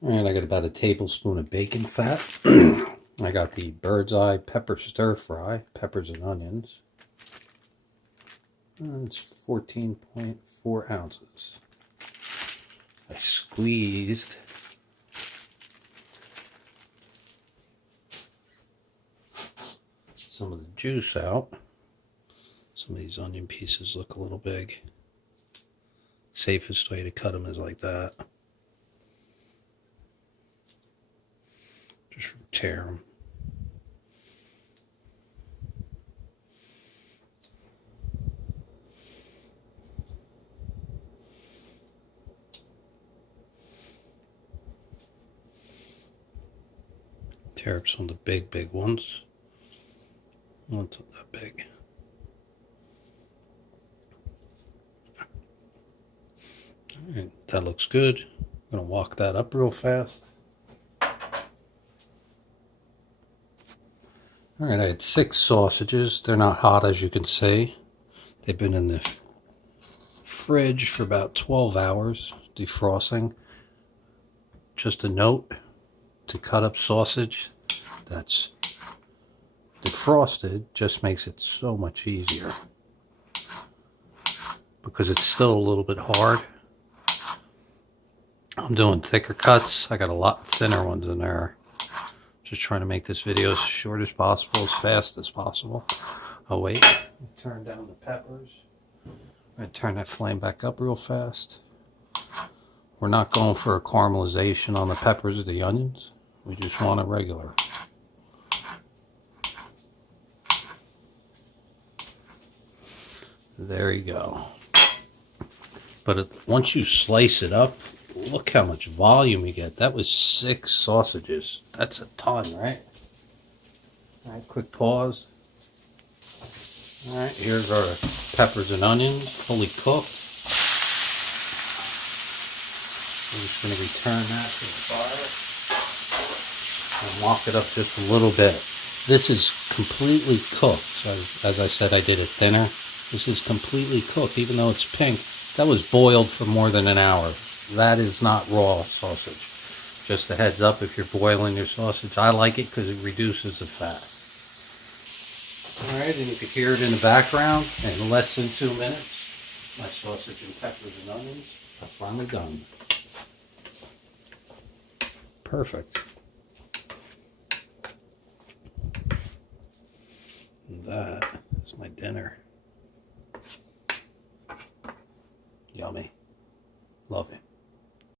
And I got about a tablespoon of bacon fat. I got the bird's eye pepper stir fry, peppers and onions. And it's 14.4 ounces. I squeezed some of the juice out. Some of these onion pieces look a little big. Safest way to cut them is like that. Just tear them. Tear up some of the big ones. One's not that big. Alright, that looks good. I'm going to walk that up real fast. Alright, I had 6 sausages. They're not hot, as you can see. They've been in the fridge for about 12 hours, defrosting. Just a note, to cut up sausage that's defrosted just makes it so much easier, because it's still a little bit hard. I'm doing thicker cuts. I got a lot thinner ones in there. Just trying to make this video as short as possible, as fast as possible. Oh wait, turn down the peppers. I'm going to turn that flame back up real fast. We're not going for a caramelization on the peppers or the onions. We just want a regular. There you go. But once you slice it up, look how much volume you get. That was 6 sausages. That's a ton, right? Alright, quick pause. Alright, here's our peppers and onions, fully cooked. I'm just going to return that to the fire and walk it up just a little bit. This is completely cooked. So as I said, I did it thinner. This is completely cooked, even though it's pink. That was boiled for more than an hour. That is not raw sausage. Just a heads up if you're boiling your sausage. I like it because it reduces the fat. Alright, and you can hear it in the background. In less than 2 minutes, my sausage and peppers and onions are finally done. Perfect. And that is my dinner. Yummy.